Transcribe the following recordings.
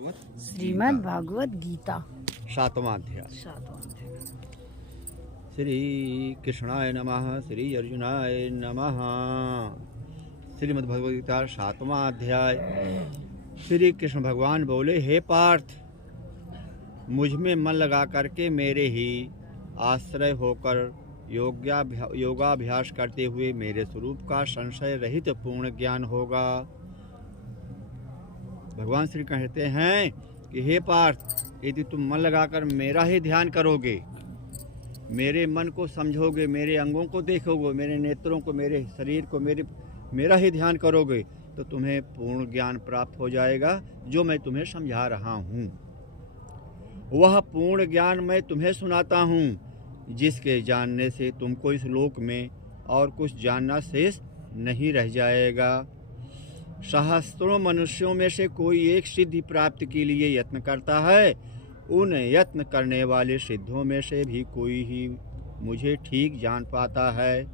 श्रीमद् भागवत गीता सातवां अध्याय। सातवां अध्याय। श्री कृष्णाय नमः। श्री अर्जुनाय नमः। श्रीमद् भगवद गीता सातवां अध्याय। श्री कृष्ण भगवान बोले, हे पार्थ, मुझ में मन लगा करके मेरे ही आश्रय होकर योगाभ्यास करते हुए मेरे स्वरूप का संशय रहित पूर्ण ज्ञान होगा। भगवान श्री कहते हैं कि हे पार्थ, यदि तुम मन लगाकर मेरा ही ध्यान करोगे, मेरे मन को समझोगे, मेरे अंगों को देखोगे, मेरे नेत्रों को, मेरे शरीर को, मेरा ही ध्यान करोगे, तो तुम्हें पूर्ण ज्ञान प्राप्त हो जाएगा। जो मैं तुम्हें समझा रहा हूँ वह पूर्ण ज्ञान मैं तुम्हें सुनाता हूँ, जिसके जानने से तुमको इस लोक में और कुछ जानना शेष नहीं रह जाएगा। सहस्त्रों मनुष्यों में से कोई एक सिद्धि प्राप्ति के लिए यत्न करता है। उन यत्न करने वाले सिद्धों में से भी कोई ही मुझे ठीक जान पाता है।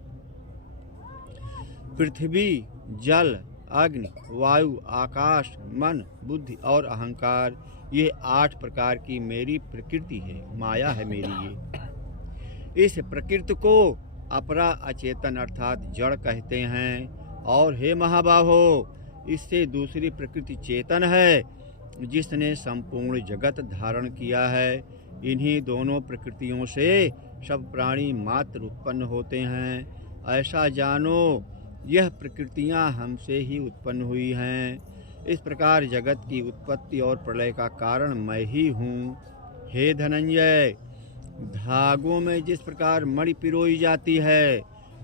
पृथ्वी, जल, अग्नि, वायु, आकाश, मन, बुद्धि और अहंकार, ये 8 प्रकार की मेरी प्रकृति है, माया है मेरी ये। इस प्रकृति को अपरा अचेतन अर्थात जड़ कहते हैं। और हे महाबाहो, इससे दूसरी प्रकृति चेतन है, जिसने संपूर्ण जगत धारण किया है। इन्हीं दोनों प्रकृतियों से सब प्राणी मात्र उत्पन्न होते हैं। ऐसा जानो, यह प्रकृतियां हमसे ही उत्पन्न हुई हैं। इस प्रकार जगत की उत्पत्ति और प्रलय का कारण मैं ही हूँ। हे धनंजय, धागों में जिस प्रकार मणि पिरोई जाती है,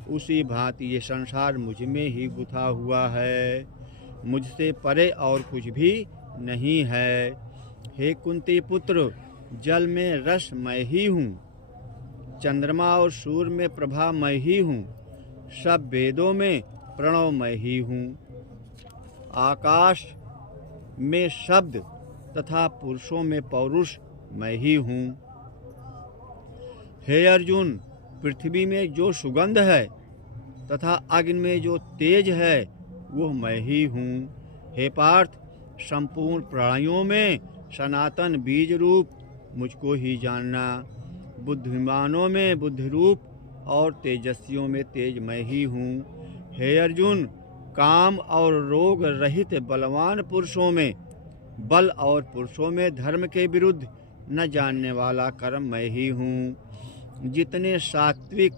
उसी भांति ये संसार मुझ में ही गुथा हुआ है। मुझसे परे और कुछ भी नहीं है। हे कुंती पुत्र, जल में रस मैं ही हूँ, चंद्रमा और सूर्य में प्रभा मैं ही हूँ, सब वेदों में प्रणव मैं ही हूँ, आकाश में शब्द तथा पुरुषों में पौरुष मैं ही हूँ। हे अर्जुन, पृथ्वी में जो सुगंध है तथा अग्नि में जो तेज है, वो मैं ही हूँ। हे पार्थ, संपूर्ण प्राणियों में सनातन बीज रूप मुझको ही जानना। बुद्धिमानों में बुद्धि रूप और तेजस्वियों में तेज मैं ही हूँ। हे अर्जुन, काम और रोग रहित बलवान पुरुषों में बल और पुरुषों में धर्म के विरुद्ध न जानने वाला कर्म मैं ही हूँ। जितने सात्विक,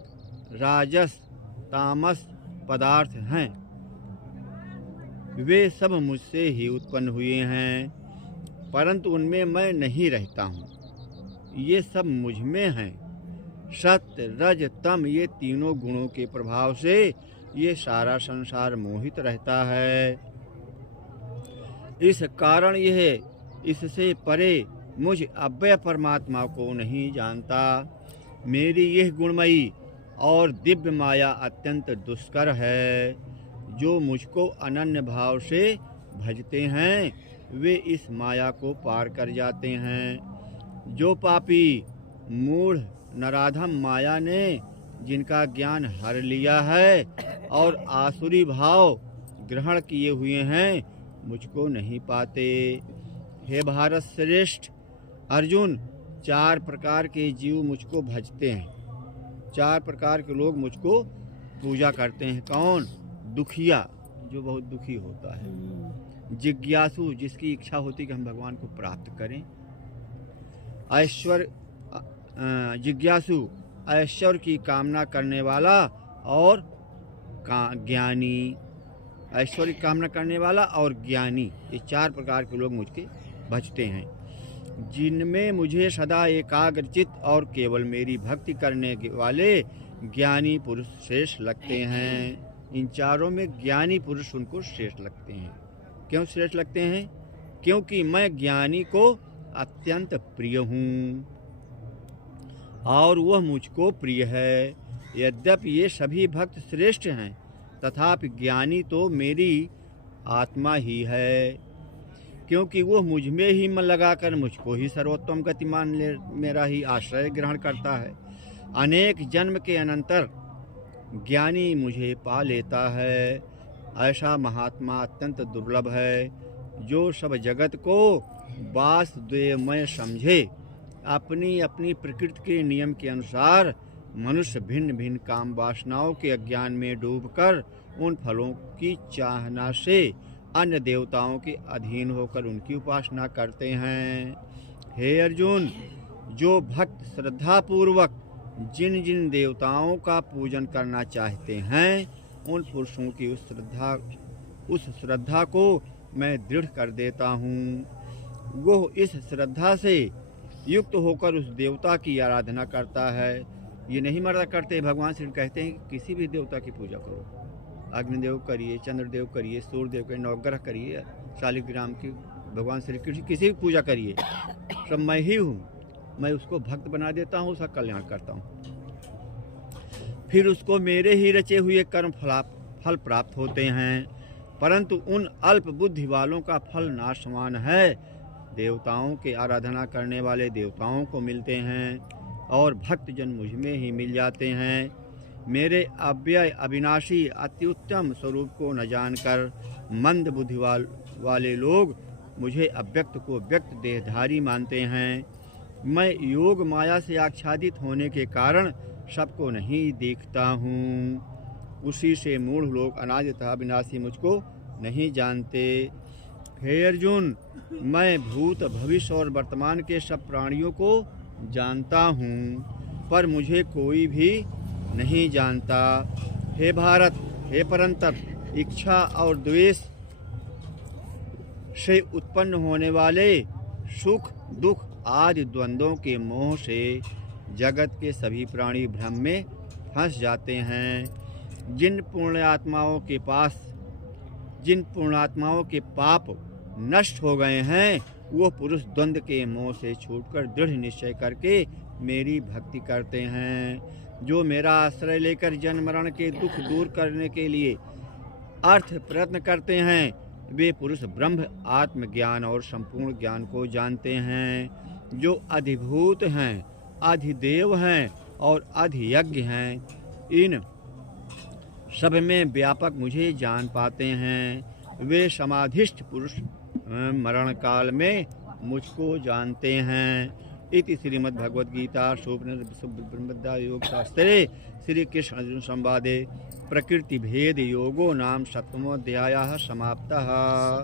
राजस, तामस पदार्थ हैं, वे सब मुझसे ही उत्पन्न हुए हैं, परंतु उनमें मैं नहीं रहता हूँ। ये सब मुझ में हैं। सत्य, रज, तम, ये तीनों गुणों के प्रभाव से ये सारा संसार मोहित रहता है। इस कारण यह इससे परे मुझ अव्यय परमात्मा को नहीं जानता। मेरी यह गुणमयी और दिव्य माया अत्यंत दुष्कर है। जो मुझको अनन्य भाव से भजते हैं, वे इस माया को पार कर जाते हैं। जो पापी, मूढ़, नराधम माया ने जिनका ज्ञान हर लिया है और आसुरी भाव ग्रहण किए हुए हैं, मुझको नहीं पाते। हे भारत श्रेष्ठ अर्जुन, 4 प्रकार के जीव मुझको भजते हैं। 4 प्रकार के लोग मुझको पूजा करते हैं। कौन? दुखिया, जो बहुत दुखी होता है। जिज्ञासु, जिसकी इच्छा होती कि हम भगवान को प्राप्त करें। जिज्ञासु, ऐश्वर्य की कामना करने वाला। और ज्ञानी, ऐश्वर्य की कामना करने वाला और ज्ञानी, ये 4 प्रकार के लोग मुझके भजते हैं। जिनमें मुझे सदा एकाग्रचित और केवल मेरी भक्ति करने वाले ज्ञानी पुरुष श्रेष्ठ लगते हैं। इन चारों में ज्ञानी पुरुष उनको श्रेष्ठ लगते हैं। क्यों श्रेष्ठ लगते हैं? क्योंकि मैं ज्ञानी को अत्यंत प्रिय हूँ और वह मुझको प्रिय है। यद्यपि ये सभी भक्त श्रेष्ठ हैं, तथापि ज्ञानी तो मेरी आत्मा ही है, क्योंकि वह मुझ में ही मन लगाकर मुझको ही सर्वोत्तम गति मान ले मेरा ही आश्रय ग्रहण करता है। अनेक जन्म के अनंतर ज्ञानी मुझे पा लेता है। ऐसा महात्मा अत्यंत दुर्लभ है, जो सब जगत को वासुदेवमय समझे। अपनी अपनी प्रकृति के नियम के अनुसार मनुष्य भिन्न भिन्न काम वासनाओं के अज्ञान में डूबकर उन फलों की चाहना से अन्य देवताओं के अधीन होकर उनकी उपासना करते हैं। हे अर्जुन, जो भक्त श्रद्धापूर्वक जिन जिन देवताओं का पूजन करना चाहते हैं, उन पुरुषों की उस श्रद्धा को मैं दृढ़ कर देता हूँ। वो इस श्रद्धा से युक्त होकर उस देवता की आराधना करता है। ये नहीं मर्दा करते। भगवान श्री कहते हैं कि किसी भी देवता की पूजा करो, अग्निदेव करिए, चंद्रदेव करिए, सूर्यदेव के नवग्रह करिए, शालिग्राम की, भगवान श्री कृष्ण किसी भी पूजा करिए, सब मैं ही हूँ। मैं उसको भक्त बना देता हूँ, उसका कल्याण करता हूँ। फिर उसको मेरे ही रचे हुए कर्म फल प्राप्त होते हैं, परंतु उन अल्प बुद्धि वालों का फल नाशवान है। देवताओं के आराधना करने वाले देवताओं को मिलते हैं और भक्तजन मुझ में ही मिल जाते हैं। मेरे अव्यय अविनाशी अत्युत्तम स्वरूप को न जानकर मंद बुद्धि वाले लोग मुझे अव्यक्त को व्यक्त देहधारी मानते हैं। मैं योग माया से आच्छादित होने के कारण सबको नहीं देखता हूँ। उसी से मूढ़ लोग अनादि तथा अविनाशी मुझको नहीं जानते। हे अर्जुन, मैं भूत भविष्य और वर्तमान के सब प्राणियों को जानता हूँ, पर मुझे कोई भी नहीं जानता। हे भारत, हे परंतप, इच्छा और द्वेष से उत्पन्न होने वाले सुख दुख आदि द्वंद्वों के मोह से जगत के सभी प्राणी भ्रम में फंस जाते हैं। जिन पुण्यात्माओं के पाप नष्ट हो गए हैं, वो पुरुष द्वंद्व के मोह से छूटकर दृढ़ निश्चय करके मेरी भक्ति करते हैं। जो मेरा आश्रय लेकर जन्म मरण के दुख दूर करने के लिए अर्थ प्रयत्न करते हैं, वे पुरुष ब्रह्म आत्मज्ञान और संपूर्ण ज्ञान को जानते हैं। जो अधिभूत हैं, अधिदेव हैं और अधियज्ञ हैं, इन सब में व्यापक मुझे जान पाते हैं। वे समाधिष्ठ पुरुष मरण काल में मुझको जानते हैं। इति श्रीमद्भगवद्गीता ब्रह्मविद्या योग शास्त्रे श्री कृष्ण अर्जुन संवादे प्रकृति भेद योगो नाम सप्तमोऽध्यायः समाप्तः।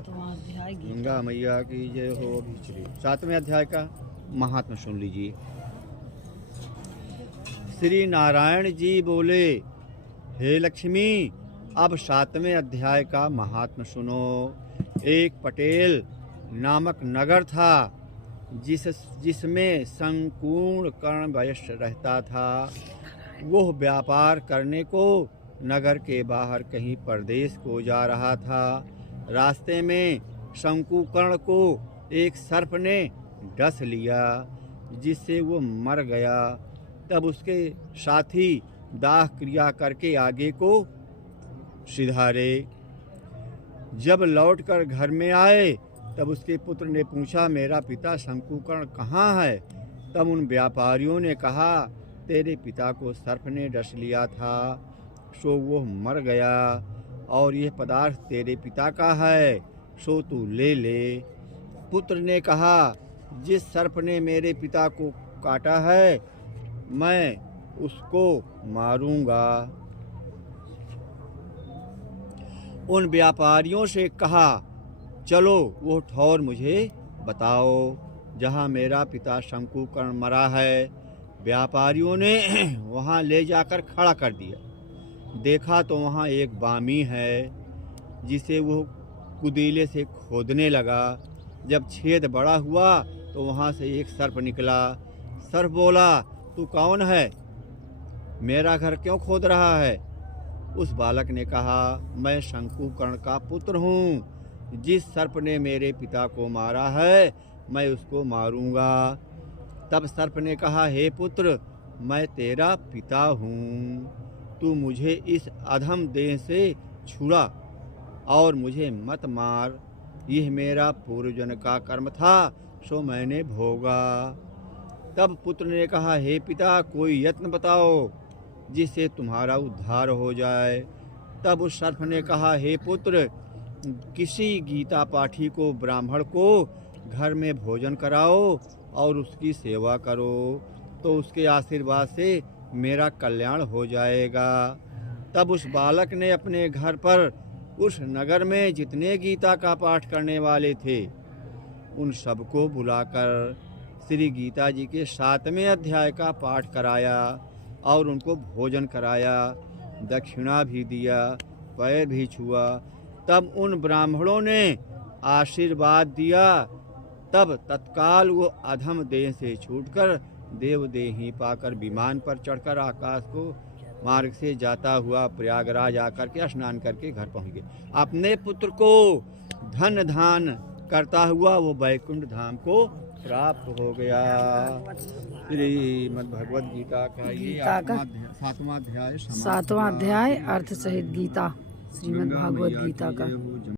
गंगा मैया की जय हो। 7वें अध्याय का महात्मा सुन लीजिए। श्री नारायण जी बोले, हे लक्ष्मी, अब 7वें अध्याय का महात्मा सुनो। एक पटेल नामक नगर था, जिसमें संपूर्ण कर्ण वयस्क रहता था। वह व्यापार करने को नगर के बाहर कहीं परदेश को जा रहा था। रास्ते में शंकुकर्ण को एक सर्प ने डस लिया, जिससे वो मर गया। तब उसके साथी दाह क्रिया करके आगे को सिधारे। जब लौटकर घर में आए, तब उसके पुत्र ने पूछा, मेरा पिता शंकुकर्ण कहाँ है? तब उन व्यापारियों ने कहा, तेरे पिता को सर्प ने डस लिया था, सो वो मर गया, और यह पदार्थ तेरे पिता का है, सो तू ले ले। पुत्र ने कहा, जिस सर्प ने मेरे पिता को काटा है, मैं उसको मारूंगा। उन व्यापारियों से कहा, चलो वो ठौर मुझे बताओ जहाँ मेरा पिता शंकुकर्ण मरा है। व्यापारियों ने वहाँ ले जाकर खड़ा कर दिया। देखा तो वहाँ एक बामी है, जिसे वो कुदीले से खोदने लगा। जब छेद बड़ा हुआ तो वहाँ से एक सर्प निकला। सर्प बोला, तू कौन है? मेरा घर क्यों खोद रहा है? उस बालक ने कहा, मैं शंकुकर्ण का पुत्र हूँ। जिस सर्प ने मेरे पिता को मारा है, मैं उसको मारूंगा। तब सर्प ने कहा, हे पुत्र, मैं तेरा पिता हूँ। तू मुझे इस अधम देह से छुड़ा और मुझे मत मार। यह मेरा पूर्वजन्म का कर्म था, सो मैंने भोगा। तब पुत्र ने कहा, हे पिता, कोई यत्न बताओ जिससे तुम्हारा उद्धार हो जाए। तब उस सर्प ने कहा, हे पुत्र, किसी गीता पाठी को, ब्राह्मण को घर में भोजन कराओ और उसकी सेवा करो, तो उसके आशीर्वाद से मेरा कल्याण हो जाएगा। तब उस बालक ने अपने घर पर उस नगर में जितने गीता का पाठ करने वाले थे उन सबको बुलाकर श्री गीता जी के 7वें अध्याय का पाठ कराया और उनको भोजन कराया, दक्षिणा भी दिया, पैर भी छुआ। तब उन ब्राह्मणों ने आशीर्वाद दिया। तब तत्काल वो अधम देह से छूटकर देव देही पाकर विमान पर चढ़कर आकाश को मार्ग से जाता हुआ प्रयागराज आकर के स्नान करके घर पहुंच गए। अपने पुत्र को धन दान करता हुआ वो वैकुंठ धाम को प्राप्त हो गया। श्रीमद् भगवद गीता का ये 7वां अध्याय अर्थ सहित गीता श्रीमद् भागवत गीता का।